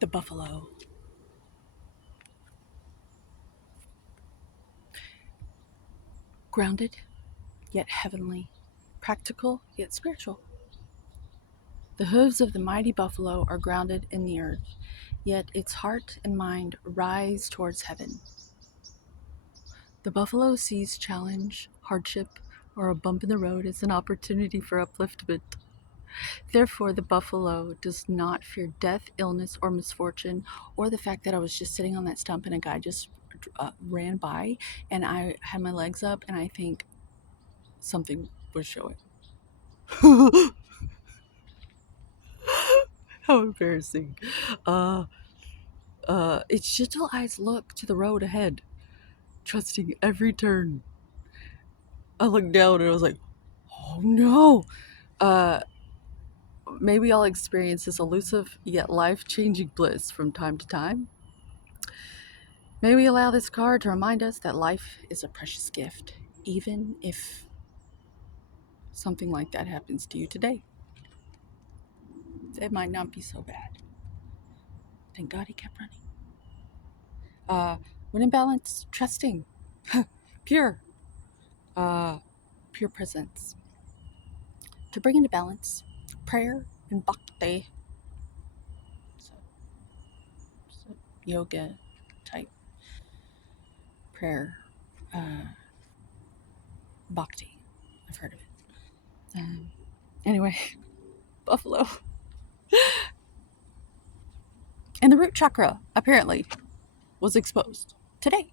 The buffalo. Grounded, yet heavenly. Practical, yet spiritual. The hooves of the mighty buffalo are grounded in the earth, yet its heart and mind rise towards heaven. The buffalo sees challenge, hardship, or a bump in the road as an opportunity for upliftment. Therefore, the buffalo does not fear death, illness, or misfortune, or the fact that I was just sitting on that stump and a guy just ran by and I had my legs up and I think something was showing. How embarrassing. Uh, its gentle eyes look to the road ahead, trusting every turn. I looked down and I was like, oh no. Uh, Maybe I'll experience this elusive yet life-changing bliss from time to time. May we allow this card to remind us that life is a precious gift, even if something like that happens to you today. It might not be so bad. Thank God he kept running. When in balance, trusting, pure, uh, pure presence. To bring into balance, prayer and bhakti, so, so yoga type prayer, uh, bhakti. I've heard of it. Anyway, buffalo. And the root chakra, apparently, was exposed today.